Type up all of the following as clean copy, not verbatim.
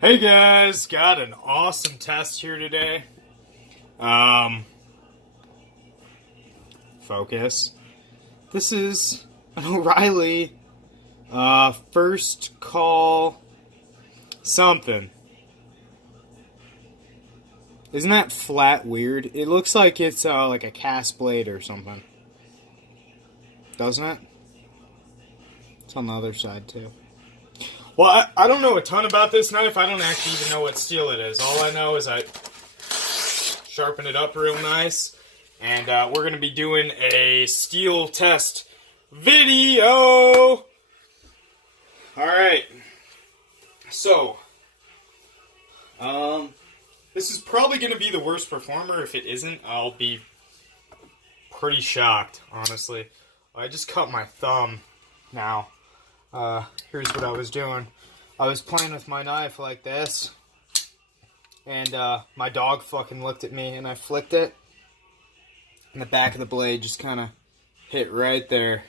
Hey guys, got an awesome test here today. Focus. This is an O'Reilly, first call something. Isn't that flat weird? It looks like it's, like a cast blade or something. Doesn't it? It's on the other side too. Well, I don't know a ton about this knife. I don't actually even know what steel it is. All I know is I sharpen it up real nice. And we're going to be doing a steel test video. Alright. So, this is probably going to be the worst performer. If it isn't, I'll be pretty shocked, honestly. I just cut my thumb now. Here's what I was doing. I was playing with my knife like this, and my dog fucking looked at me, and I flicked it, and the back of the blade just kind of hit right there.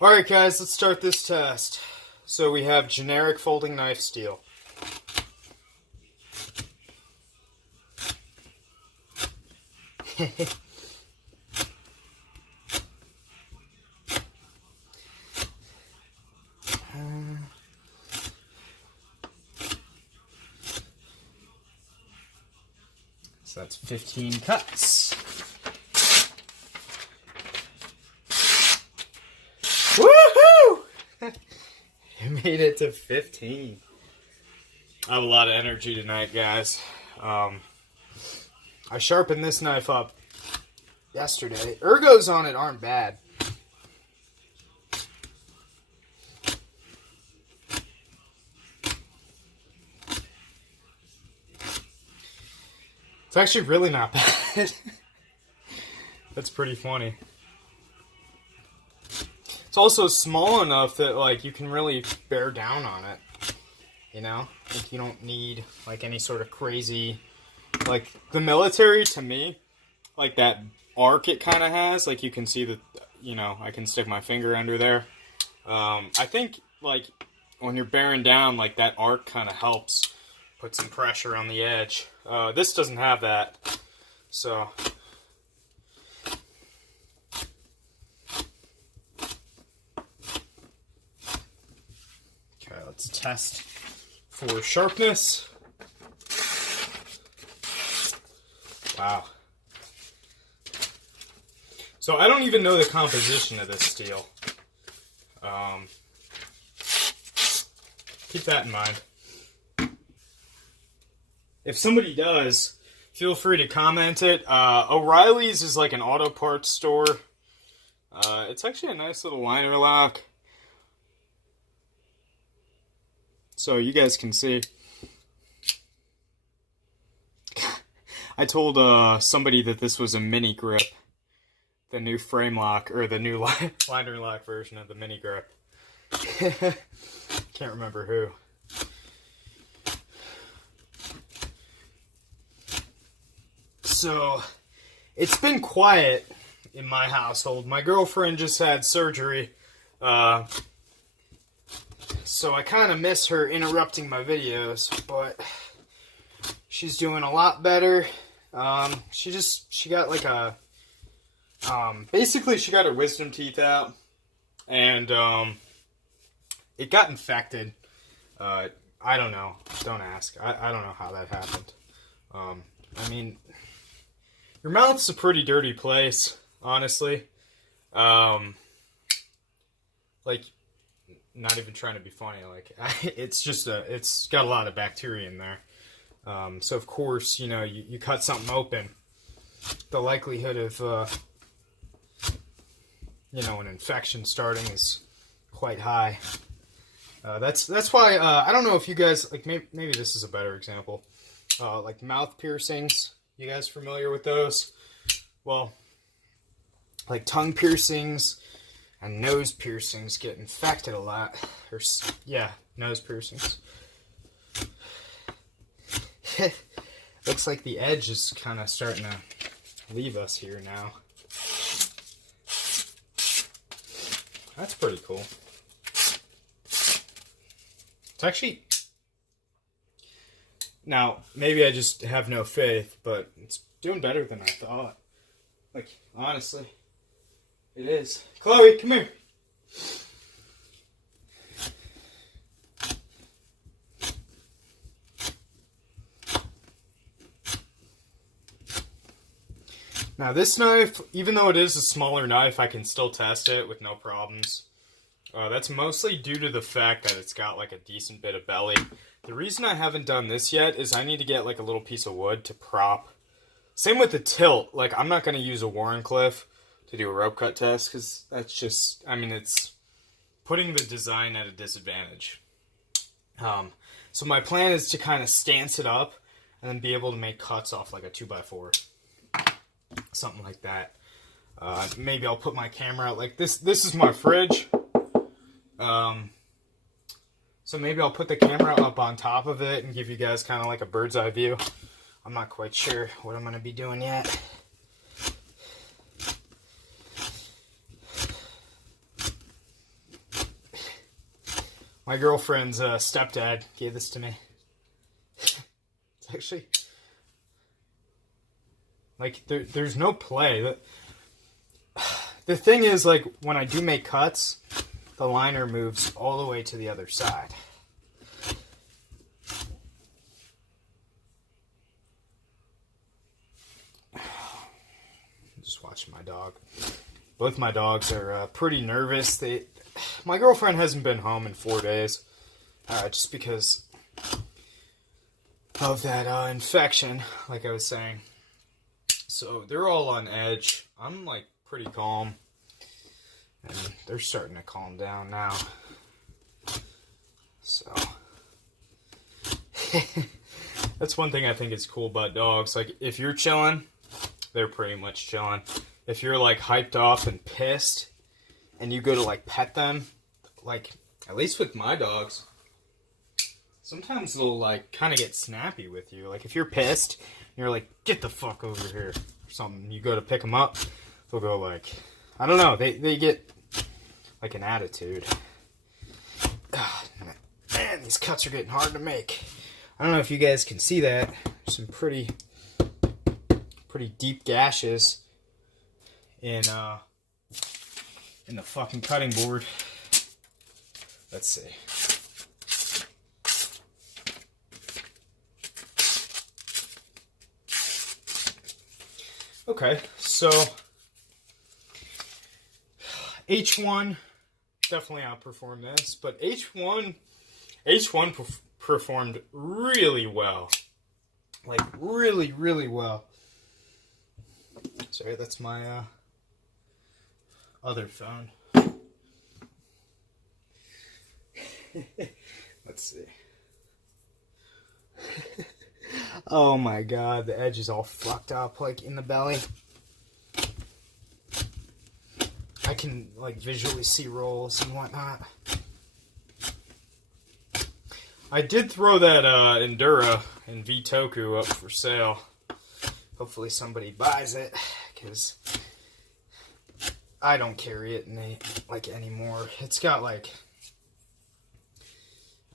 Alright guys, let's start this test. So we have generic folding knife steel. So that's 15 cuts. Woohoo! You made it to 15. I have a lot of energy tonight, guys. I sharpened this knife up yesterday. Ergos on it aren't bad. It's actually really not bad. That's pretty funny. It's also small enough that, like, you can really bear down on it. You know? Like, you don't need, like, any sort of crazy... Like, the military, to me, like, that arc it kind of has, like, you can see that, you know, I can stick my finger under there. I think, like, when you're bearing down, like, that arc kind of helps put some pressure on the edge. This doesn't have that, so... Okay, let's test for sharpness. Wow. So I don't even know the composition of this steel. Keep that in mind. If somebody does, feel free to comment it. O'Reilly's is like an auto parts store. It's actually a nice little liner lock. So you guys can see. I told somebody that this was a mini grip. The new frame lock, or the new liner lock version of the mini grip. Can't remember who. So, it's been quiet in my household. My girlfriend just had surgery. So I kind of miss her interrupting my videos, but she's doing a lot better. She got like a, basically she got her wisdom teeth out, and, it got infected. I don't know. Don't ask. I don't know how that happened. I mean, your mouth's a pretty dirty place, honestly. Like, not even trying to be funny, like, it's got a lot of bacteria in there. So of course, you know, you cut something open, the likelihood of, you know, an infection starting is quite high. That's why, I don't know if you guys, like, maybe this is a better example. Like mouth piercings, you guys familiar with those? Well, like tongue piercings and nose piercings get infected a lot. Or, yeah, nose piercings. Looks like the edge is kind of starting to leave us here now. That's pretty cool. It's actually... Now, maybe I just have no faith, but it's doing better than I thought. Like, honestly. It is. Chloe, come here. Now this knife, even though it is a smaller knife, I can still test it with no problems. That's mostly due to the fact that it's got like a decent bit of belly. The reason I haven't done this yet is I need to get like a little piece of wood to prop. Same with the tilt. Like, I'm not going to use a Wharncliffe to do a rope cut test because that's just, I mean, it's putting the design at a disadvantage. So my plan is to kind of stance it up and then be able to make cuts off like a 2x4. Something like that. Maybe I'll put my camera out like this. This is my fridge. So maybe I'll put the camera up on top of it and give you guys kind of like a bird's eye view. I'm not quite sure what I'm going to be doing yet. My girlfriend's stepdad gave this to me. It's actually... Like, there's no play. The thing is, like, when I do make cuts, the liner moves all the way to the other side. Just watching my dog. Both my dogs are pretty nervous. My girlfriend hasn't been home in 4 days. Just because of that infection, like I was saying. So they're all on edge. I'm like pretty calm. And they're starting to calm down now. So that's one thing I think is cool about dogs. Like, if you're chilling, they're pretty much chilling. If you're like hyped off and pissed and you go to like pet them, like at least with my dogs, sometimes they'll like kind of get snappy with you. Like, if you're pissed, you're like, get the fuck over here, or something. You go to pick them up, they'll go like, I don't know, they get like an attitude. Man, these cuts are getting hard to make. I don't know if you guys can see that. There's some pretty deep gashes in the fucking cutting board. Let's see. Okay, so H1 definitely outperformed this, but H1 performed really well. Like, really, really well. Sorry, that's my other phone. Let's see. Oh my god, the edge is all fucked up, like, in the belly. I can, like, visually see rolls and whatnot. I did throw that Endura in Vitoku up for sale. Hopefully somebody buys it, because I don't carry it anymore. It's got, like,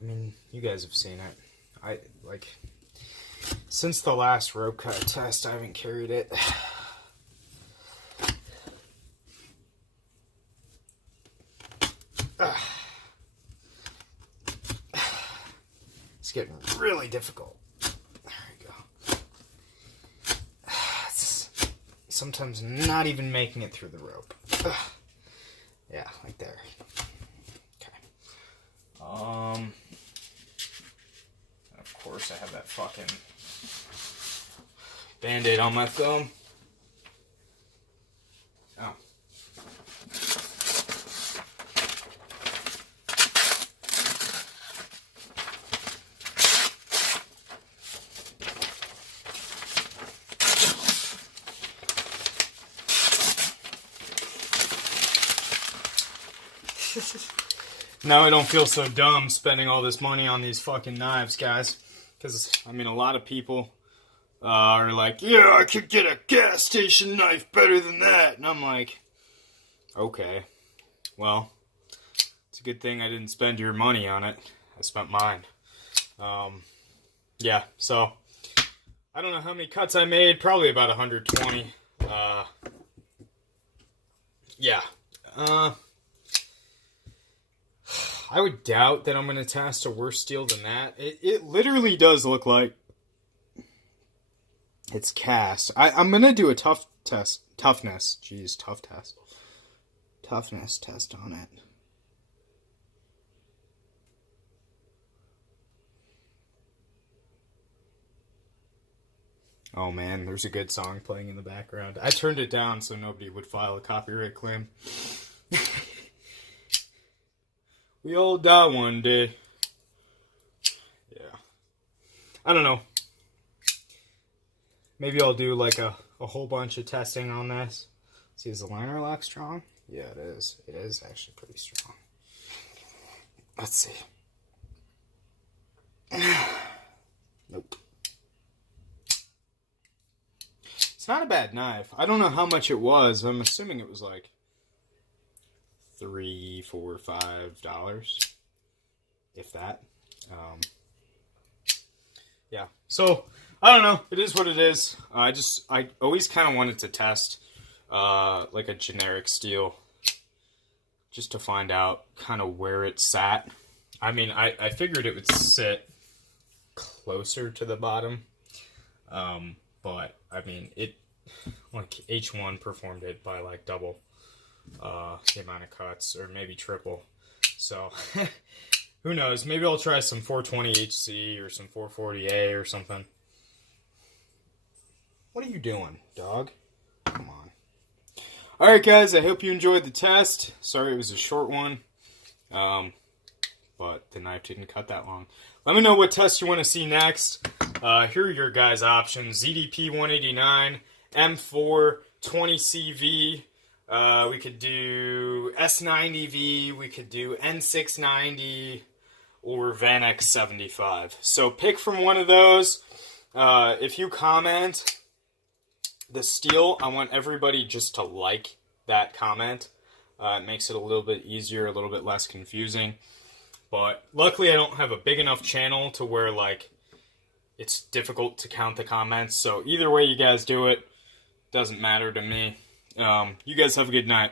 I mean, you guys have seen it. Since the last rope cut test, I haven't carried it. It's getting really difficult. There we go. It's sometimes not even making it through the rope. Yeah, like there. Okay. Of course I have that fucking Band-Aid on my thumb. Oh. Now I don't feel so dumb spending all this money on these fucking knives, guys. Because, I mean, a lot of people are like, yeah, I could get a gas station knife better than that. And I'm like, okay. Well, it's a good thing I didn't spend your money on it. I spent mine. Yeah, so I don't know how many cuts I made. Probably about 120. Yeah. I would doubt that I'm going to test a worse steel than that. It literally does look like it's cast. I'm going to do a tough test. Toughness. Jeez, tough test. Toughness test on it. Oh man, there's a good song playing in the background. I turned it down so nobody would file a copyright claim. We all die one day. Yeah. I don't know. Maybe I'll do like a whole bunch of testing on this. See, is the liner lock strong? Yeah, it is. It is actually pretty strong. Let's see. Nope. It's not a bad knife. I don't know how much it was. I'm assuming it was like $3, $4, $5, if that. Yeah. So I don't know. It is what it is. I always kind of wanted to test like a generic steel, just to find out kind of where it sat. I mean, I figured it would sit closer to the bottom, but I mean it. Like H1 performed it by like double the amount of cuts, or maybe triple. So who knows? Maybe I'll try some 420HC or some 440A or something. What are you doing, dog? Come on. Alright guys, I hope you enjoyed the test. Sorry it was a short one. But the knife didn't cut that long. Let me know what test you want to see next. Here are your guys' options. ZDP 189, M4 20CV. We could do S90V. We could do N690 or Vanex 75. So pick from one of those. If you comment the steel, I want everybody just to like that comment. It makes it a little bit easier, a little bit less confusing. But luckily I don't have a big enough channel to where like it's difficult to count the comments. So either way you guys do it, doesn't matter to me. You guys have a good night.